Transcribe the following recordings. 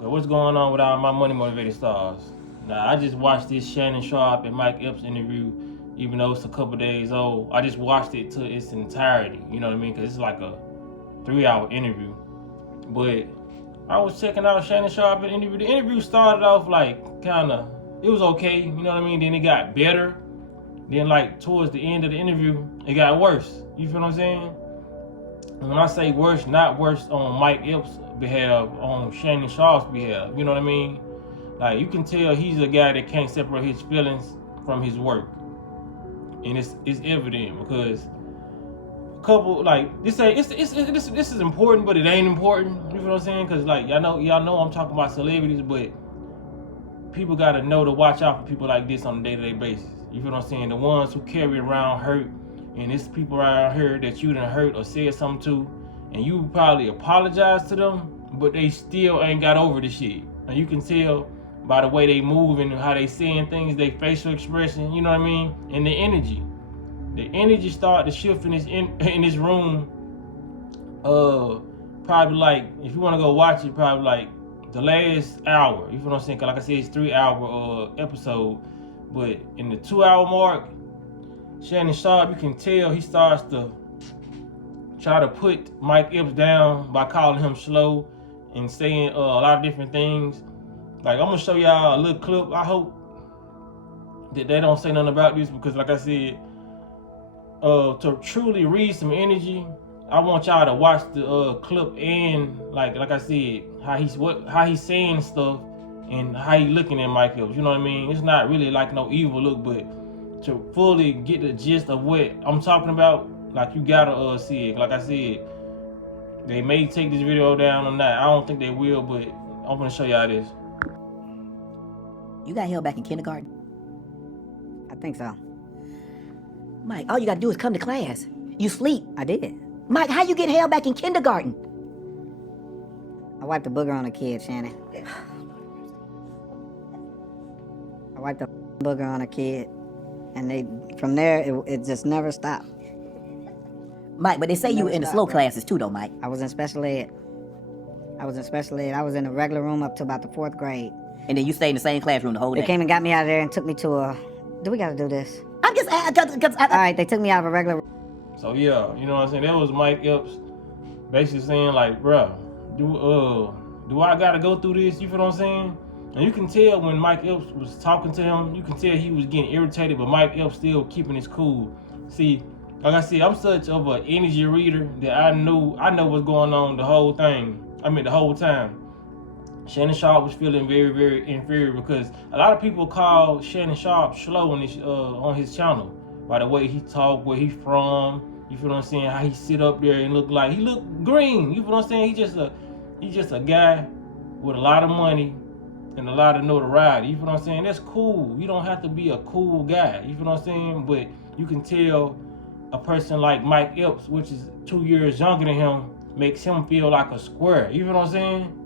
Okay, what's going on with all my money motivated stars? Now, I just watched this Shannon Sharpe and Mike Epps interview, even though it's a couple days old. I just watched it to its entirety, you know what I mean? Because it's like a 3-hour interview. But I was checking out Shannon Sharpe interview. The interview started off like kind of, it was okay, you know what I mean? Then it got better. Then like towards the end of the interview, it got worse. You feel what I'm saying? And when I say worse, not worse on Mike Epps' behalf, on Shannon Sharpe's behalf. You know what I mean? Like you can tell he's a guy that can't separate his feelings from his work, and it's evident because a couple like this is important, but it ain't important. You feel what I'm saying? Because like y'all know I'm talking about celebrities, but people gotta know to watch out for people like this on a day-to-day basis. You feel what I'm saying? The ones who carry around hurt, and it's people around here that you done hurt or said something to, and you probably apologize to them, but they still ain't got over the shit. And you can tell by the way they move and how they saying things, their facial expression, you know what I mean? And the energy. The energy started to shift in this room. Probably like, if you want to go watch it, probably like the last hour. You feel what I'm saying? Cause like I said, it's 3-hour episode. But in the 2-hour mark, Shannon Sharpe, you can tell he starts to try to put Mike Epps down by calling him slow and saying a lot of different things. Like, I'm gonna show y'all a little clip. I hope that they don't say nothing about this because, like I said, to truly read some energy, I want y'all to watch the clip and like I said, how he's saying stuff and how he looking at Mike Epps. You know what I mean? It's not really like no evil look, but to fully get the gist of what I'm talking about, like you gotta see it. Like I said, they may take this video down or not. I don't think they will, but I'm gonna show y'all this. You got held back in kindergarten? I think so. Mike, all you gotta do is come to class. You sleep. I did. Mike, how you get held back in kindergarten? I wiped the booger on a kid, Shannon. I wiped the booger on a kid, and from there, it just never stopped. Mike, but they say you were in the slow classes too, though, Mike. I was in special ed. I was in the regular room up to about the 4th grade. And then you stayed in the same classroom the whole day. They came and got me out of there and took me to a... Do we gotta do this? I'm just... All right, they took me out of a regular... So yeah, you know what I'm saying? That was Mike Epps basically saying like, bruh, do I gotta go through this? You feel what I'm saying? And you can tell when Mike Epps was talking to him, you can tell he was getting irritated, but Mike Epps still keeping his cool. See, like I said, I'm such of an energy reader that I know what's going on the whole time. Shannon Sharpe was feeling very, very inferior because a lot of people call Shannon Sharpe slow on his channel by the way he talk, where he from. You feel what I'm saying? How he sit up there and he look green. You feel what I'm saying? He's just a guy with a lot of money and a lot of notoriety. You feel what I'm saying? That's cool. You don't have to be a cool guy. You feel what I'm saying? But you can tell a person like Mike Epps, which is 2 years younger than him, makes him feel like a square. You feel what I'm saying?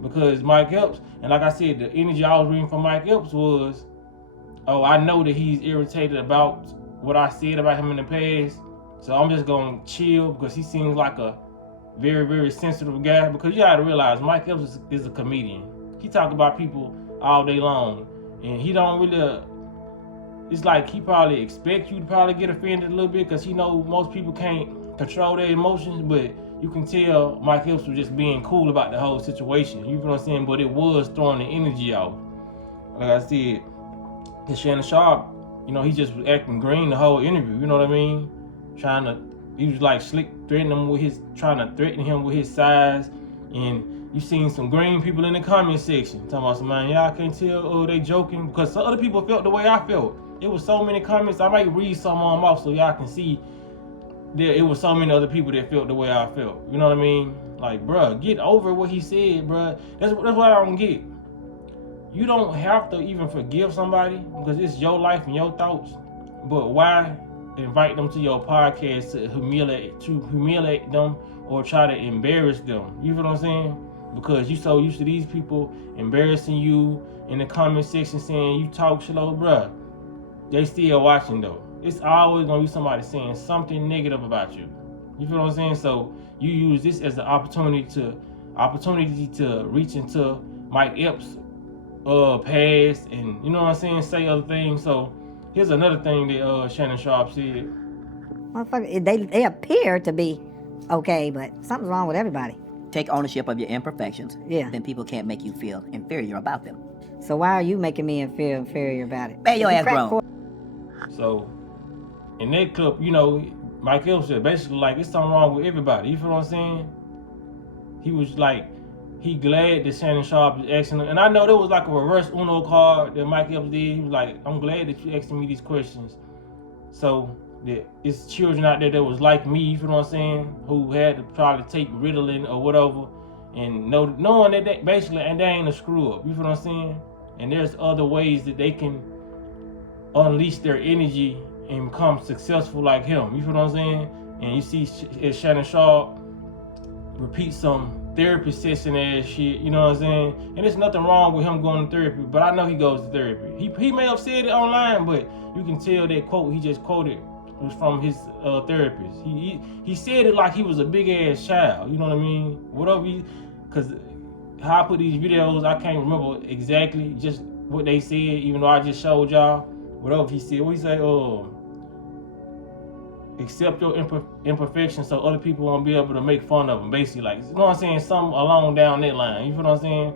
Because Mike Epps, and like I said, the energy I was reading from Mike Epps was, oh, I know that he's irritated about what I said about him in the past, so I'm just gonna chill because he seems like a very, very sensitive guy. Because you gotta realize Mike Epps is a comedian. He talk about people all day long, and he don't really. It's like he probably expect you to probably get offended a little bit because he know most people can't control their emotions, but you can tell Mike Epps was just being cool about the whole situation. You know what I'm saying? But it was throwing the energy out. Like I said, because Shannon Sharpe, you know, he just was acting green the whole interview. You know what I mean? He was like slick trying to threaten him with his size. And you seen some green people in the comment section talking about, man, y'all can't tell, they joking. Because some other people felt the way I felt. It was so many comments. I might read some of them off so y'all can see. It was so many other people that felt the way I felt. You know what I mean? Like, bruh, get over what he said, bruh. That's what I don't get. You don't have to even forgive somebody because it's your life and your thoughts. But why invite them to your podcast to humiliate them or try to embarrass them? You feel what I'm saying? Because you so used to these people embarrassing you in the comment section saying you talk slow, bruh. They still watching though. It's always gonna be somebody saying something negative about you. You feel what I'm saying? So you use this as an opportunity to reach into Mike Epps passed, and you know what I'm saying, say other things. So here's another thing that Shannon Sharpe said. Motherfucker, they appear to be okay, but something's wrong with everybody. Take ownership of your imperfections. Yeah. Then people can't make you feel inferior about them. So why are you making me feel inferior about it? Man, your ass grown. So in that clip, you know, Mike Epps said basically like it's something wrong with everybody. You feel what I'm saying? He was like, he glad that Shannon Sharpe is asking him. And I know there was like a reverse Uno card that Mike Epps did. He was like, I'm glad that you asking me these questions. So that it's children out there that was like me, you feel what I'm saying, who had to probably take Ritalin or whatever, and knowing that they basically, and they ain't a screw up, you feel what I'm saying? And there's other ways that they can unleash their energy and become successful like him, you feel what I'm saying? And you see Shannon Sharpe repeat some therapy session ass shit, you know what I'm saying? And there's nothing wrong with him going to therapy, but I know he goes to therapy. He may have said it online, but you can tell that quote he just quoted was from his therapist. He said it like he was a big ass child, you know what I mean? Whatever cause how I put these videos, I can't remember exactly just what they said, even though I just showed y'all. Whatever he said, what he say, accept your imperfections so other people won't be able to make fun of them, basically, like, you know what I'm saying, something along down that line, you feel what I'm saying?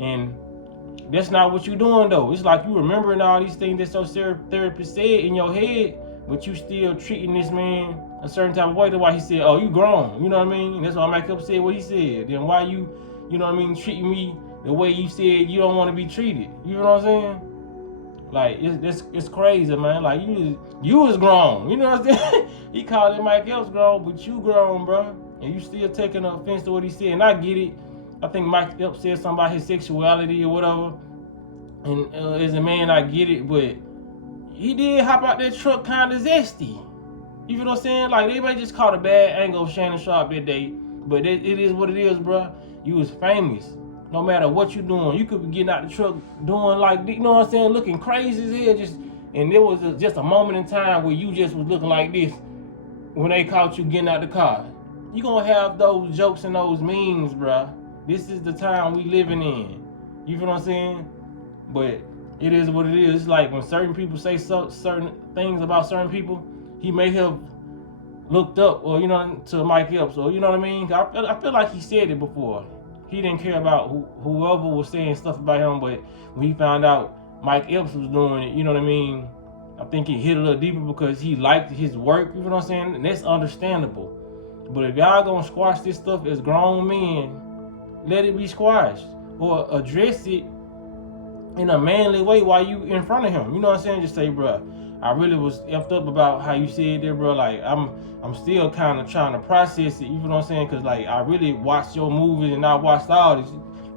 And that's not what you're doing though. It's like you remembering all these things that your therapist said in your head, but you still treating this man a certain type of way. That's why he said, oh, you grown, you know what I mean? And that's why Mike Epps said what he said. Then why you know what I mean, treating me the way you said you don't want to be treated, you know what I'm saying? Like, it's crazy, man. Like, you was grown. You know what I'm saying? He called it Mike Epps grown, but you grown, bro. And you still taking offense to what he said. And I get it. I think Mike Epps said something about his sexuality or whatever. And as a man, I get it. But he did hop out that truck kind of zesty. You feel what I'm saying? Like, they may just caught a bad angle of Shannon Sharpe that day. But it is what it is, bro. You was famous. No matter what you doing, you could be getting out the truck doing like, you know what I'm saying, looking crazy as hell. And there was just a moment in time where you just was looking like this when they caught you getting out the car. You gonna have those jokes and those memes, bruh. This is the time we living in. You feel what I'm saying? But it is what it is. It's like when certain people say certain things about certain people, he may have looked up, or, you know, to Mike Epps, or, you know what I mean? I feel like he said it before. He didn't care about whoever was saying stuff about him, but when he found out Mike Epps was doing it, you know what I mean? I think he hit a little deeper because he liked his work, you know what I'm saying? And that's understandable. But if y'all gonna squash this stuff as grown men, let it be squashed. Or address it in a manly way while you in front of him. You know what I'm saying? Just say, bro, I really was effed up about how you said that, bro. Like, I'm still kind of trying to process it, you know what I'm saying? Because, like, I really watched your movies and I watched all this.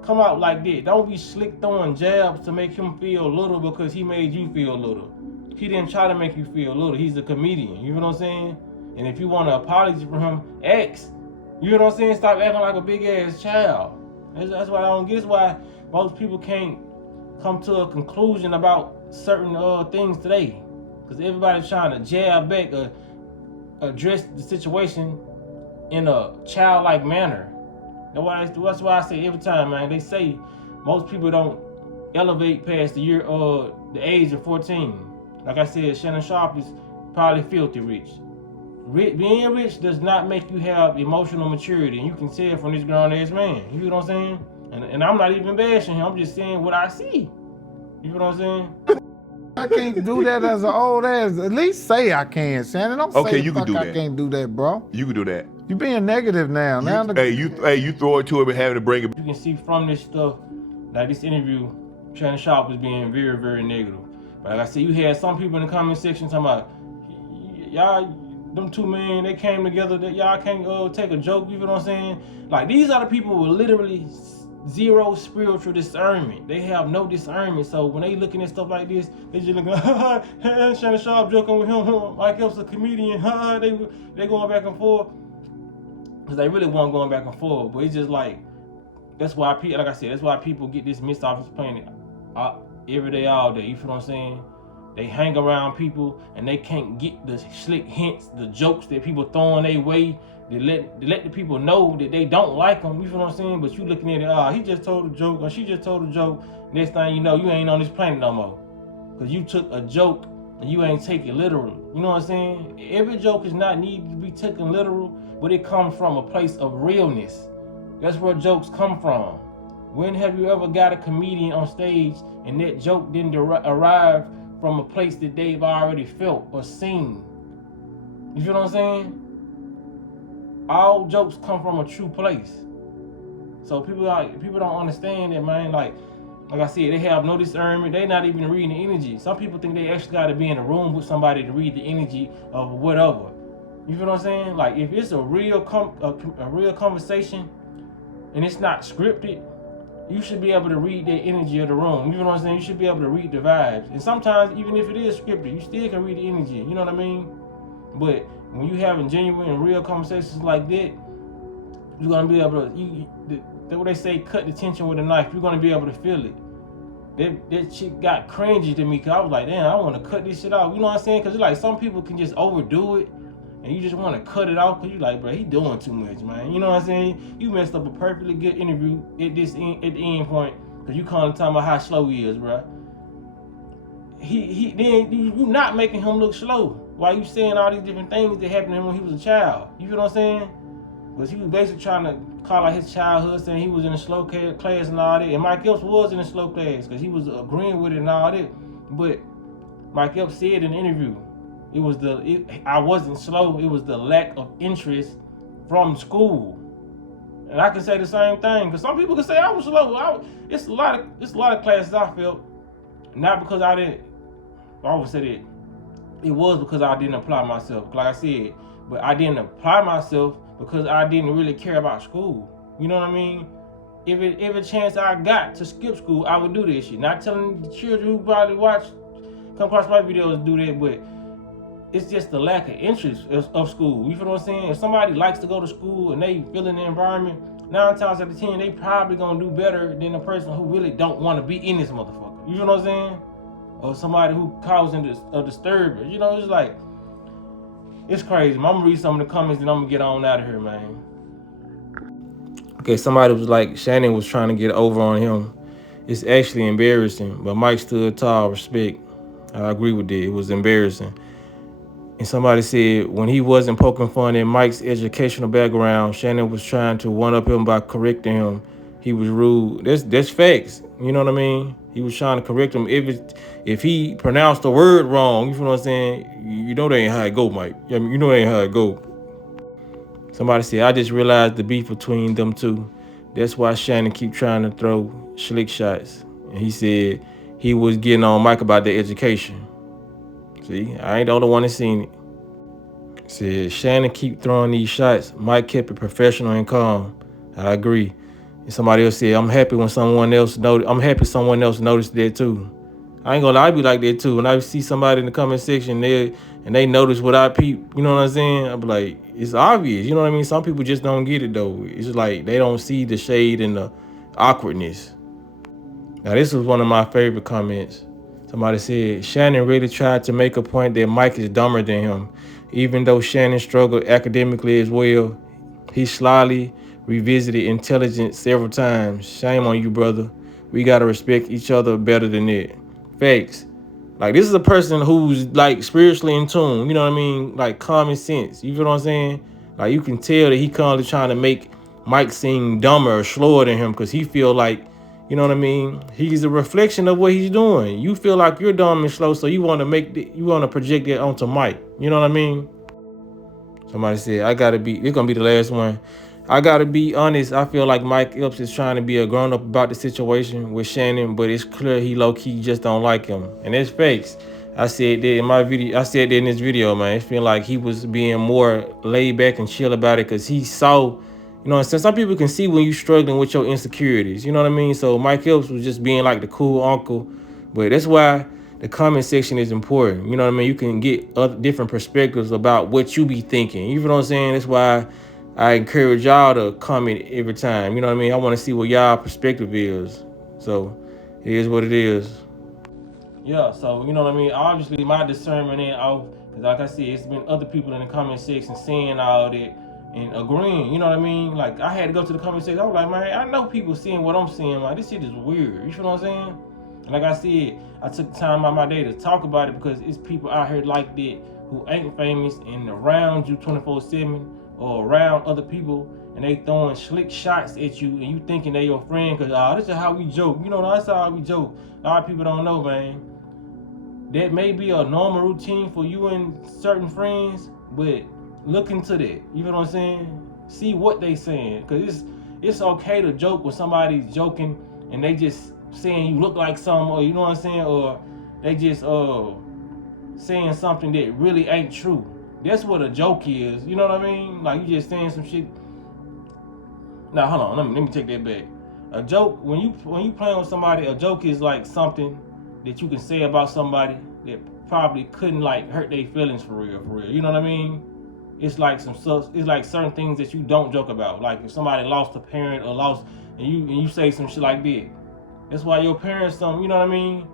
Come out like that. Don't be slick throwing jabs to make him feel little because he made you feel little. He didn't try to make you feel little. He's a comedian, you know what I'm saying? And if you want an apology from him, ask. You know what I'm saying? Stop acting like a big-ass child. That's why I don't get. It's why most people can't come to a conclusion about certain things today. Because everybody's trying to jab back or address the situation in a childlike manner. That's why I say every time, man, they say most people don't elevate past the age of 14. Like I said, Shannon Sharpe is probably filthy rich. Being rich does not make you have emotional maturity, and you can tell from this grown-ass man. You know what I'm saying? And I'm not even bashing him. I'm just saying what I see. You know what I'm saying? I can't do that as an old ass. At least say I can, Shannon. Don't Okay, say you can do I that. can't do that, bro. You can do that. You being negative now. You throw it to him and having to bring it. You can see from this stuff, like this interview, Shannon Sharpe was being very, very negative. But like I said, you had some people in the comment section talking about, y'all, them two men, they came together, that y'all can't take a joke, you know what I'm saying? Like, these are the people with literally zero spiritual discernment. They have no discernment. So when they looking at stuff like this, they just looking, Shannon Sharpe joking with him, Mike Epps a comedian, they going back and forth. Because they really weren't going back and forth. But it's just like, that's why people, like I said, that's why people get this missed off this planet every day, all day. You feel what I'm saying? They hang around people and they can't get the slick hints, the jokes that people throwing their way. They let the people know that they don't like them. You feel what I'm saying? But you looking at it, he just told a joke or she just told a joke. Next thing you know, you ain't on this planet no more. Because you took a joke and you ain't take it literal. You know what I'm saying? Every joke is not needed to be taken literal, but it comes from a place of realness. That's where jokes come from. When have you ever got a comedian on stage and that joke didn't arrive from a place that they've already felt or seen? You feel what I'm saying? All jokes come from a true place. So people don't understand that, man. Like I said, they have no discernment. They not even reading the energy. Some people think they actually got to be in a room with somebody to read the energy of whatever. You feel what I'm saying? Like if it's a real conversation and it's not scripted, you should be able to read the energy of the room. You know what I'm saying? You should be able to read the vibes. And sometimes, even if it is scripted, you still can read the energy. You know what I mean? But when you having genuine and real conversations like that, you're gonna be able to. That's what they say, cut the tension with a knife. You're gonna be able to feel it. That shit got cringy to me because I was like, damn, I want to cut this shit off. You know what I'm saying? Because like some people can just overdo it. And you just want to cut it off because you like, bro, he doing too much, man. You know what I'm saying? You messed up a perfectly good interview at the end point because you calling talking about how slow he is, bro. Then you not making him look slow while you saying all these different things that happened to him when he was a child. You feel what I'm saying? Because he was basically trying to call out his childhood, saying he was in a slow class and all that. And Mike Epps was in a slow class because he was agreeing with it and all that. But Mike Epps said in the interview, I wasn't slow. It was the lack of interest from school, and I can say the same thing because some people can say I was slow. It's a lot of classes I felt not because I didn't. I always said it was because I didn't apply myself, like I said. But I didn't apply myself because I didn't really care about school. You know what I mean? If a chance I got to skip school, I would do this shit. Not telling the children who probably come across my videos to do that, but it's just the lack of interest of school. You feel what I'm saying? If somebody likes to go to school and they feel in the environment, 9 times out of 10, they probably gonna do better than the person who really don't want to be in this motherfucker. You feel what I'm saying? Or somebody who causing a disturbance. You know, it's like, it's crazy. I'm gonna read some of the comments and I'm gonna get on out of here, man. Okay, somebody was like, Shannon was trying to get over on him. It's actually embarrassing, but Mike stood tall, respect. I agree with that. It was embarrassing. And somebody said when he wasn't poking fun at Mike's educational background, Shannon was trying to one-up him by correcting him. He was rude. That's facts. You know what I mean? He was trying to correct him. If he pronounced the word wrong, you feel what I'm saying? You know that ain't how it go, Mike. I mean, you know that ain't how it go. Somebody said, I just realized the beef between them two. That's why Shannon keep trying to throw slick shots. And he said he was getting on Mike about the education. See, I ain't the only one that seen it. Said Shannon keep throwing these shots. Mike kept it professional and calm. I agree. And somebody else said, I'm happy someone else noticed that too. I ain't gonna lie, I be like that too. When I see somebody in the comment section they notice what I peep, you know what I'm saying? I be like, it's obvious, you know what I mean? Some people just don't get it though. It's like they don't see the shade and the awkwardness. Now this was one of my favorite comments. Somebody said, Shannon really tried to make a point that Mike is dumber than him. Even though Shannon struggled academically as well, he slyly revisited intelligence several times. Shame on you, brother. We got to respect each other better than that. Facts. Like, this is a person who's, like, spiritually in tune. You know what I mean? Like, common sense. You feel what I'm saying? Like, you can tell that he currently trying to make Mike seem dumber or slower than him because he feel like, you know what I mean? He's a reflection of what he's doing. You feel like you're dumb and slow, so you want to project that onto Mike. You know what I mean? Somebody said, it's gonna be the last one. I gotta be honest. I feel like Mike Epps is trying to be a grown up about the situation with Shannon, but it's clear he low key just don't like him, and it's fakes. I said that in my video. I said that in this video, man. It feel like he was being more laid back and chill about it because he saw, you know, since some people can see when you struggling with your insecurities, you know what I mean? So Mike Epps was just being like the cool uncle, but that's why the comment section is important. You know what I mean? You can get other different perspectives about what you be thinking. You know what I'm saying? That's why I encourage y'all to comment every time. You know what I mean? I want to see what y'all perspective is. So it is what it is. Yeah, so you know what I mean. Obviously, my discernment ain't off because, like I said, it's been other people in the comment section saying all that and agreeing. You know what I mean? Like I had to go to the comment section. I was like, man, I know people seeing what I'm seeing. Like this shit is weird. You feel what I'm saying? And like I said, I took the time out of my day to talk about it because it's people out here like that who ain't famous and around you 24/7 or around other people, and they throwing slick shots at you, and you thinking they your friend because this is how we joke. You know, that's how we joke. A lot of people don't know, man. That may be a normal routine for you and certain friends, but look into that. You know what I'm saying? See what they saying, cause it's okay to joke when somebody's joking and they just saying you look like something, or you know what I'm saying, or they just saying something that really ain't true. That's what a joke is. You know what I mean? Like you just saying some shit. Now hold on, let me take that back. A joke, when you playing with somebody, a joke is like something that you can say about somebody that probably couldn't like hurt their feelings for real. You know what I mean? It's like certain things that you don't joke about. Like if somebody lost a parent or lost, and you say some shit like that. That's why your parents you know what I mean?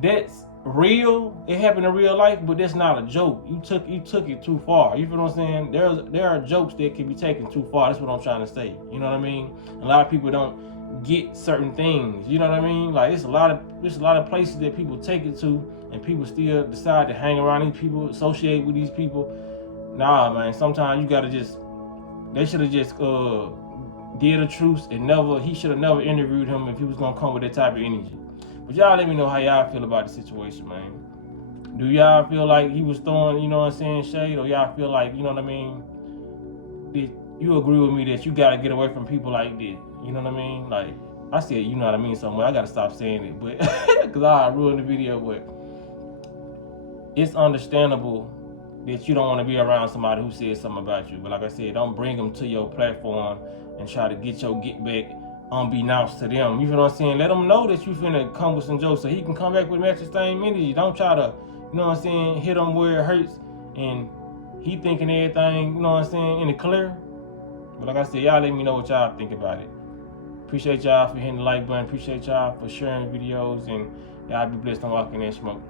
That's real. It happened in real life, but that's not a joke. You took it too far. You feel what I'm saying? There are jokes that can be taken too far. That's what I'm trying to say. You know what I mean? A lot of people don't get certain things. You know what I mean? Like there's a lot of places that people take it to, and people still decide to hang around these people, associate with these people. Nah, man. Sometimes you gotta they should have just did a truce and he should have never interviewed him if he was gonna come with that type of energy. But y'all let me know how y'all feel about the situation, man. Do y'all feel like he was throwing, you know what I'm saying, shade, or y'all feel like, you know what I mean, did you agree with me that you gotta get away from people like that? You know what I mean? Like I said, you know what I mean somewhere. I gotta stop saying it, but because I ruined the video. But it's understandable that you don't want to be around somebody who says something about you. But like I said, don't bring them to your platform and try to get back unbeknownst to them. You feel what I'm saying? Let them know that you finna come with some jokes so he can come back with match the same energy. Don't try to, you know what I'm saying, hit him where it hurts and he thinking everything, you know what I'm saying, in the clear. But like I said, y'all let me know what y'all think about it. Appreciate y'all for hitting the like button. Appreciate y'all for sharing videos, and y'all be blessed on walking in smoke.